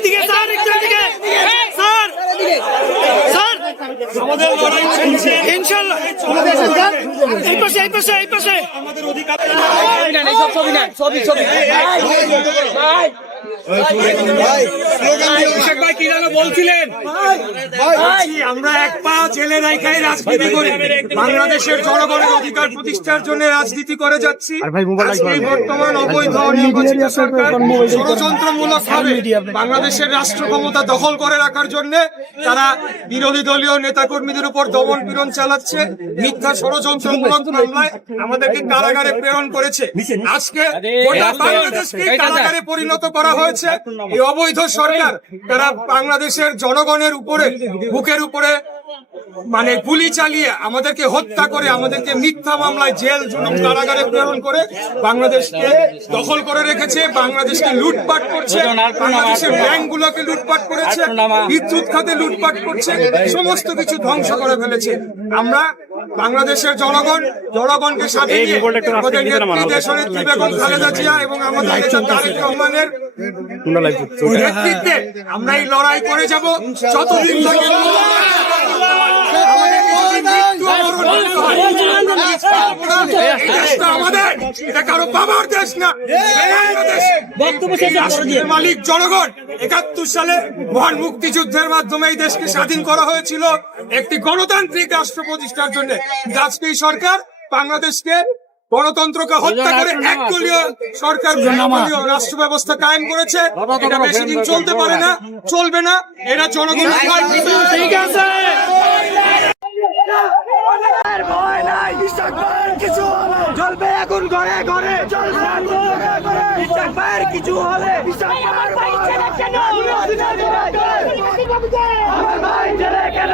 এইদিকে স্যার, একটু এদিকে স্যার, স্যার আমাদের লড়াই চলছে ইনশাআল্লাহ। এই পাশে, এই পাশে, এই পাশে আমাদের অধিকার ভাই কি যেন বলছিলেন? আমরা এক পা জেলে রাখাই রাজনীতি করি, বাংলাদেশের জনগণের অধিকার প্রতিষ্ঠার জন্য রাজনীতি করে যাচ্ছি। আজকে বর্তমান অবৈধ নির্বাচিত সরকার ষড়যন্ত্রমূলক ভাবে বাংলাদেশের রাষ্ট্র ক্ষমতা দখল করে রাখার জন্য তারা বিরোধী দলীয় নেতাকর্মীদের উপর দমন পীড়ন চালাচ্ছে। মিথ্যা ষড়যন্ত্রমূলক মামলায় আমাদেরকে কারাগারে প্রেরণ করেছে। আজকে গোটা বাংলাদেশকে কারাগারে পরিণত করা হয়েছে। এই অবৈধ সরকার তারা বাংলাদেশের জনগণের উপরে, বুকের উপরে মানে গুলি চালিয়ে আমাদেরকে হত্যা করে, আমাদেরকে মিথ্যা মামলায় জেল জুলুম কারাগারে প্রেরণ করে বাংলাদেশকে দখল করে রেখেছে। বাংলাদেশকে লুটপাট করছে, বাংলাদেশের ব্যাংকগুলোকে লুটপাট করেছে, বিদ্যুৎ খাতে লুটপাট করছে, সমস্ত কিছু ধ্বংস করে ফেলেছে। আমরা বাংলাদেশের জনগণকে সাথে নিয়ে আমাদের নেত্রী দেশনেত্রী বেগম খালেদা জিয়া এবং আমাদের নেতা তারেক রহমানের নেতৃত্বে আমরা এই লড়াই করে যাব যতদিন আমাদের, এটা কারো বাবার দেশ না, মালিক জনগণ। ৭১ সালে মহান মুক্তিযুদ্ধের মাধ্যমে এই দেশকে স্বাধীন করা হয়েছিল একটি গণতান্ত্রিক রাষ্ট্র প্রতিষ্ঠার জন্য। আজকে এই সরকার বাংলাদেশকে গণতন্ত্রকে হত্যা করে একদলীয় সরকার, রাষ্ট্র ব্যবস্থা কায়েম করেছে। এটা বেশি দিন চলতে পারে না, চলবে না। এরা জনগণের ঠিক আছে, ভয় নাই, কিছু চলবে এখন ঘরে ঘরে, কিছু হলে আমার ভাই ছেলে কেন